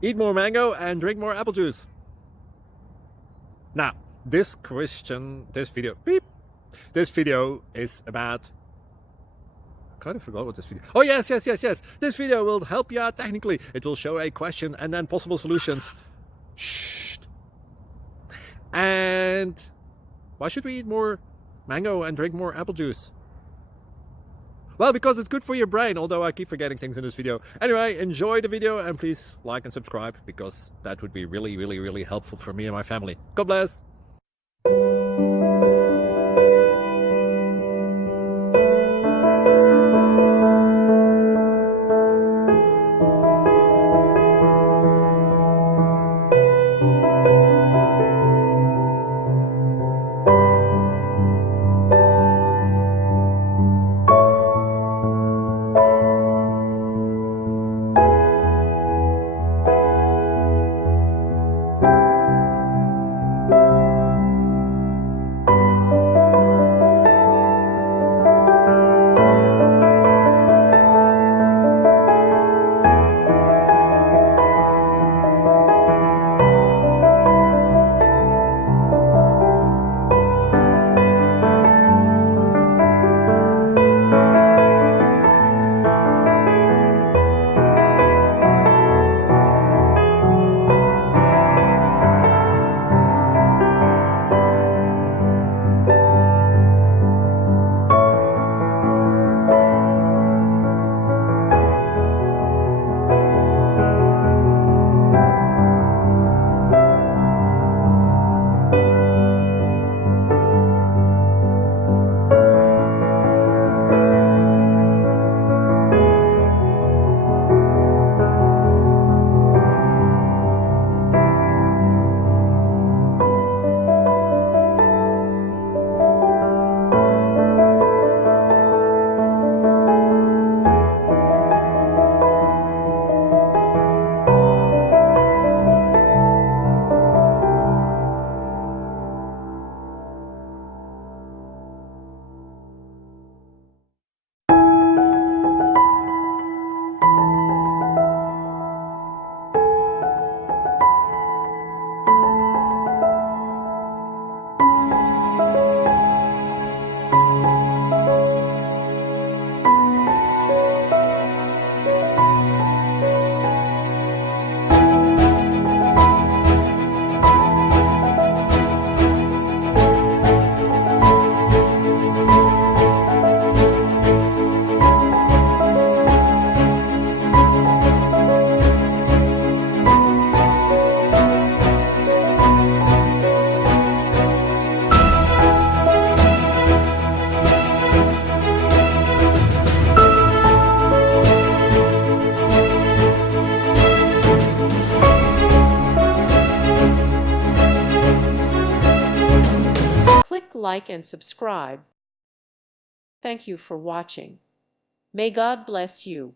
Eat more mango and drink more apple juice. Now, this video is about, I kind of forgot what this video. Oh, yes. This video will help you out technically. It will show a question and then possible solutions. Shh. And why should we eat more mango and drink more apple juice? Well, because it's good for your brain, although I keep forgetting things in this video. Anyway, enjoy the video and please like and subscribe, because that would be really helpful for me and my family. God bless. Click like and subscribe. Thank you for watching. May God bless you.